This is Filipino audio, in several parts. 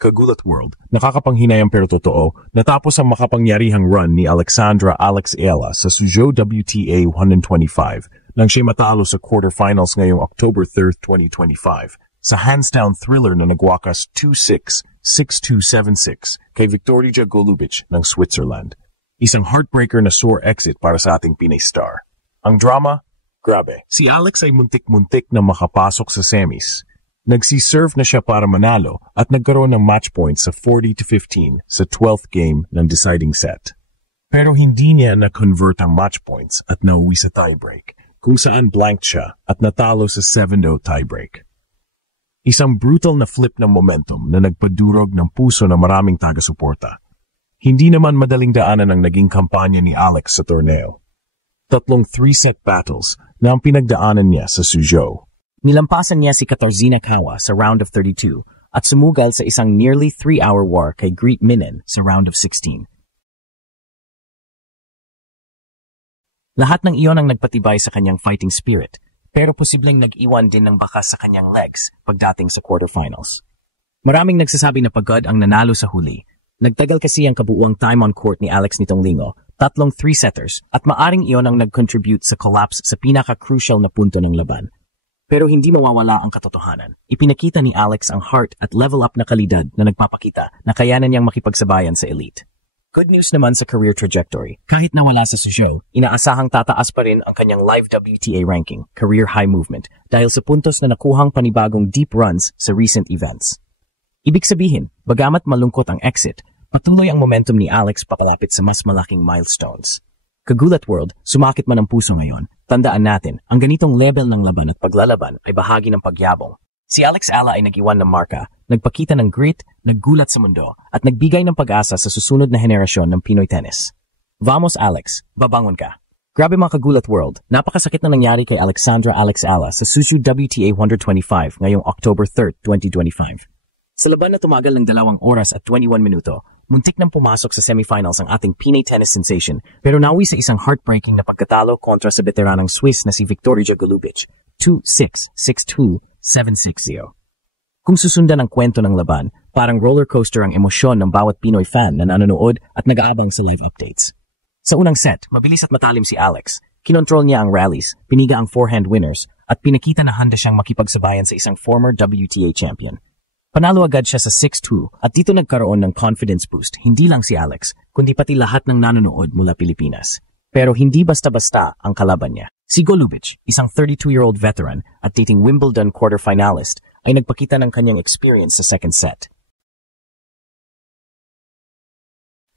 Kagulat World, nakakapanghinayang pero totoo, natapos ang makapangyarihang run ni Alexandra Alex Ayala sa Suzhou WTA 125 nang siya matalo sa quarterfinals ngayong October 3, 2025 sa hands-down thriller na nagwakas 2-6, 6-2, 7-6 kay Viktorija Golubic ng Switzerland. Isang heartbreaker na sore exit para sa ating Pinay star. Ang drama? Grabe. Si Alex ay muntik-muntik na makapasok sa semis. Nagsi-serve na siya para manalo at nagkaroon ng match points sa 40-15 sa 12th game ng deciding set. Pero hindi niya na-convert ang match points at nauwi sa tiebreak, kung saan blanked siya at natalo sa 7-0 tiebreak. Isang brutal na flip ng momentum na nagpadurog ng puso ng maraming taga-suporta. Hindi naman madaling daanan ang naging kampanya ni Alex sa torneo. 3 3-set battles na ang pinagdaanan niya sa Suzhou. Nilampasan niya si Katarzyna Kawa sa round of 32 at sumugal sa isang nearly 3-hour war kay Greet Minnen sa round of 16. Lahat ng iyon ang nagpatibay sa kanyang fighting spirit, pero posibleng nag-iwan din ng bakas sa kanyang legs pagdating sa quarterfinals. Maraming nagsasabi na pagod ang nanalo sa huli. Nagtagal kasi ang kabuuang time on court ni Alex nitong linggo, 3 3-setters, at maaring iyon ang nag-contribute sa collapse sa pinaka-crucial na punto ng laban. Pero hindi mawawala ang katotohanan. Ipinakita ni Alex ang heart at level up na kalidad na nagpapakita na kayanan niyang makipagsabayan sa elite. Good news naman sa career trajectory. Kahit nawala sa Suzhou, inaasahang tataas pa rin ang kanyang live WTA ranking, career high movement, dahil sa puntos na nakuhang panibagong deep runs sa recent events. Ibig sabihin, bagamat malungkot ang exit, patuloy ang momentum ni Alex papalapit sa mas malaking milestones. Kagulat World, sumakit man ang puso ngayon. Tandaan natin, ang ganitong level ng laban at paglalaban ay bahagi ng pagyabong. Si Alex Ayala ay nag-iwan ng marka, nagpakita ng grit, naggulat sa mundo, at nagbigay ng pag-asa sa susunod na henerasyon ng Pinoy tennis. Vamos Alex, babangon ka. Grabe mga Kagulat World, napakasakit na nangyari kay Alexandra Alex Ayala sa Suzhou WTA 125 ngayong October 3, 2025. Sa laban na tumagal ng 2 oras at 21 minuto, muntik nang pumasok sa semifinals ang ating Pinay tennis sensation pero nawi sa isang heartbreaking na pagkatalo kontra sa veteranang Swiss na si Viktorija Golubic, 2-6, 6-2, 7-6-0. Kung susundan ang kwento ng laban, parang roller coaster ang emosyon ng bawat Pinoy fan na nanonood at nag-aabang sa live updates. Sa unang set, mabilis at matalim si Alex. Kinontrol niya ang rallies, piniga ang forehand winners, at pinakita na handa siyang makipagsabayan sa isang former WTA champion. Panalo agad siya sa 6-2 at dito nagkaroon ng confidence boost, hindi lang si Alex, kundi pati lahat ng nanonood mula Pilipinas. Pero hindi basta-basta ang kalaban niya. Si Golubic, isang 32-year-old veteran at dating Wimbledon quarterfinalist, ay nagpakita ng kanyang experience sa second set.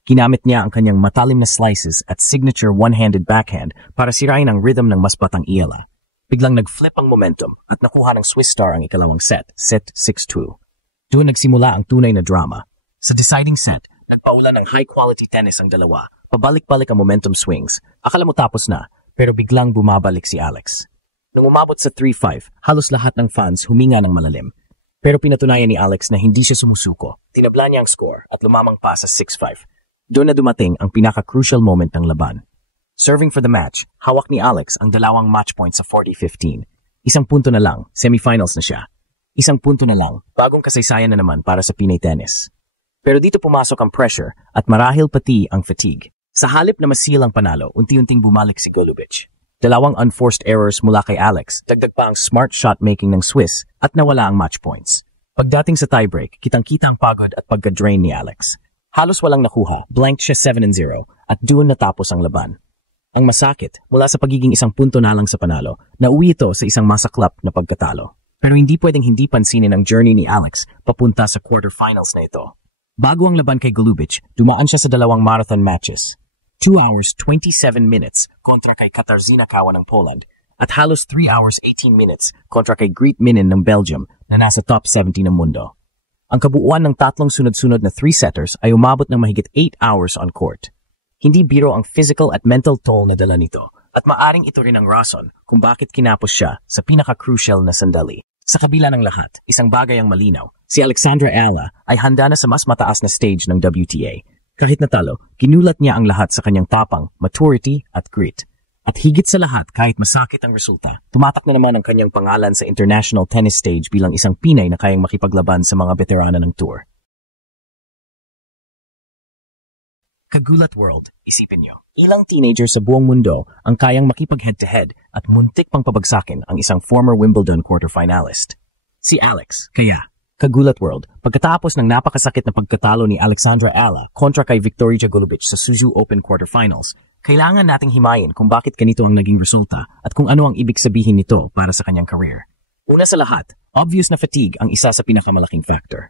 Ginamit niya ang kanyang matalim na slices at signature one-handed backhand para sirain ang rhythm ng mas batang Ayala. Biglang nag-flip ang momentum at nakuha ng Swiss star ang ikalawang set, set 6-2. Doon nagsimula ang tunay na drama. Sa deciding set, nagpaulan ng high-quality tennis ang dalawa. Pabalik-balik ang momentum swings. Akala mo tapos na, pero biglang bumabalik si Alex. Nung umabot sa 3-5, halos lahat ng fans huminga ng malalim. Pero pinatunayan ni Alex na hindi siya sumusuko. Tinabla niya ang score at lumamang pa sa 6-5. Doon na dumating ang pinaka-crucial moment ng laban. Serving for the match, hawak ni Alex ang 2 match points sa 40-15. Isang punto na lang, semifinals na siya. Isang punto na lang, bagong kasaysayan na naman para sa Pinay tennis. Pero dito pumasok ang pressure at marahil pati ang fatigue. Sa halip na masil ang panalo, unti-unting bumalik si Golubic. 2 unforced errors mula kay Alex, dagdag pa ang smart shot making ng Swiss at nawala ang match points. Pagdating sa tiebreak, kitang-kita ang pagod at pagka-drain ni Alex. Halos walang nakuha, blank siya 7-0 at doon natapos ang laban. Ang masakit, mula sa pagiging isang punto na lang sa panalo, nauwi ito sa isang masaklap na pagkatalo. Pero hindi pwedeng hindi pansinin ang journey ni Alex papunta sa quarterfinals na ito. Bago ang laban kay Golubic, dumaan siya sa 2 marathon matches. 2 hours 27 minutes kontra kay Katarzyna Kawa ng Poland at halos 3 hours 18 minutes kontra kay Greet Minnen ng Belgium na nasa top 70 ng mundo. Ang kabuuan ng 3 sunod-sunod na 3-setters ay umabot ng mahigit 8 hours on court. Hindi biro ang physical at mental toll na dala nito at maaring ito rin ang rason kung bakit kinapos siya sa pinaka-crucial na sandali. Sa kabila ng lahat, isang bagay ang malinaw. Si Alexandra Ayala ay handa na sa mas mataas na stage ng WTA. Kahit natalo, ginulat niya ang lahat sa kanyang tapang, maturity at grit. At higit sa lahat, kahit masakit ang resulta, tumatak na naman ang kanyang pangalan sa international tennis stage bilang isang Pinay na kayang makipaglaban sa mga veterana ng tour. Kagulat world, isipin nyo. Ilang teenager sa buong mundo ang kayang makipag head-to-head at muntik pang pabagsakin ang isang former Wimbledon quarterfinalist. Si Alex, kaya. Kagulat world, pagkatapos ng napakasakit na pagkatalo ni Alexandra Ala kontra kay Victoria Golubic sa Suzhou Open quarterfinals, kailangan nating himayin kung bakit ganito ang naging resulta at kung ano ang ibig sabihin nito para sa kanyang career. Una sa lahat, obvious na fatigue ang isa sa pinakamalaking factor.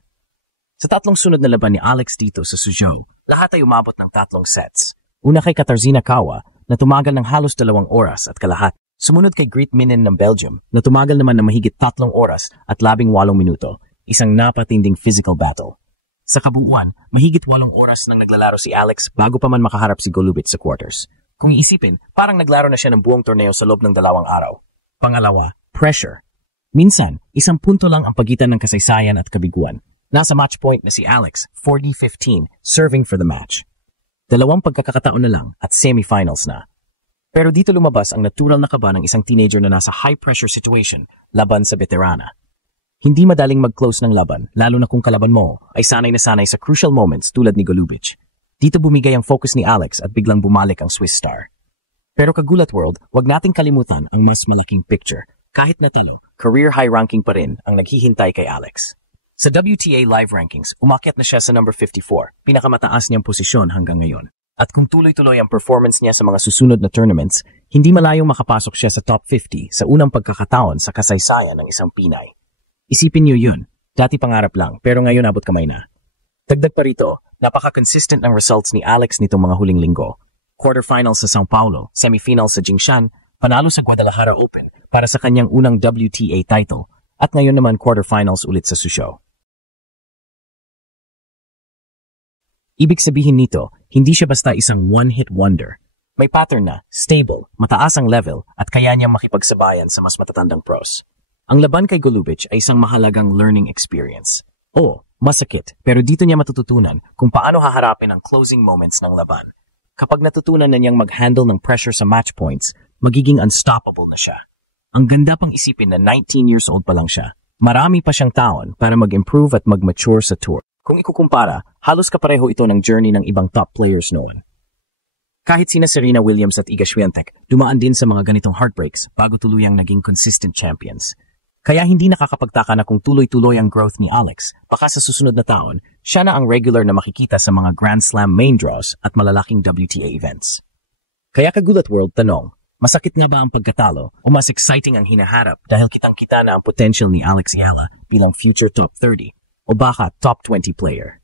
Sa tatlong sunod na laban ni Alex dito sa Suzhou, lahat ay umabot ng 3 sets. Una kay Katarzyna Kawa na tumagal ng halos 2 oras at kalahati. Sumunod kay Greet Minnen ng Belgium na tumagal naman ng mahigit 3 oras at 18 minuto, isang napatinding physical battle. Sa kabuuan, mahigit 8 oras nang naglalaro si Alex bago pa man makaharap si Golubic sa quarters. Kung iisipin, parang naglaro na siya ng buong torneo sa loob ng 2 araw. Pangalawa, pressure. Minsan, 1 punto lang ang pagitan ng kasaysayan at kabiguan. Nasa match point na si Alex, 40-15, serving for the match. 2 pagkakataon na lang at semifinals na. Pero dito lumabas ang natural na kaba ng isang teenager na nasa high-pressure situation laban sa veterana. Hindi madaling mag-close ng laban, lalo na kung kalaban mo ay sanay na sanay sa crucial moments tulad ni Golubic. Dito bumigay ang focus ni Alex at biglang bumalik ang Swiss star. Pero kagulat world, wag nating kalimutan ang mas malaking picture. Kahit natalo, career high ranking pa rin ang naghihintay kay Alex. Sa WTA Live Rankings, umakyat na siya sa number 54, pinakamataas niyang posisyon hanggang ngayon. At kung tuloy-tuloy ang performance niya sa mga susunod na tournaments, hindi malayong makapasok siya sa top 50 sa unang pagkakataon sa kasaysayan ng isang Pinay. Isipin niyo yun, dati pangarap lang pero ngayon abot kamay na. Dagdag pa rito, napaka-consistent ng results ni Alex nitong mga huling linggo. Quarterfinals sa São Paulo, semifinals sa Jingshan, panalo sa Guadalajara Open para sa kanyang unang WTA title, at ngayon naman quarterfinals ulit sa Suzhou. Ibig sabihin nito, hindi siya basta isang one-hit wonder. May pattern na, stable, mataas ang level at kaya niyang makipagsabayan sa mas matatandang pros. Ang laban kay Golubic ay isang mahalagang learning experience. Oo, masakit, pero dito niya matututunan kung paano haharapin ang closing moments ng laban. Kapag natutunan na niyang mag-handle ng pressure sa match points, magiging unstoppable na siya. Ang ganda pang isipin na 19 years old pa lang siya. Marami pa siyang taon para mag-improve at mag-mature sa tour. Kung ikukumpara, halos kapareho ito ng journey ng ibang top players noon. Kahit sina Serena Williams at Iga Swiatek, dumaan din sa mga ganitong heartbreaks bago tuluyang naging consistent champions. Kaya hindi nakakapagtaka na kung tuloy-tuloy ang growth ni Alex, baka sa susunod na taon, siya na ang regular na makikita sa mga Grand Slam main draws at malalaking WTA events. Kaya kagulat world tanong, masakit nga ba ang pagkatalo o mas exciting ang hinaharap dahil kitang-kita na ang potential ni Alex Yala bilang future top 30 o baka top 20 player?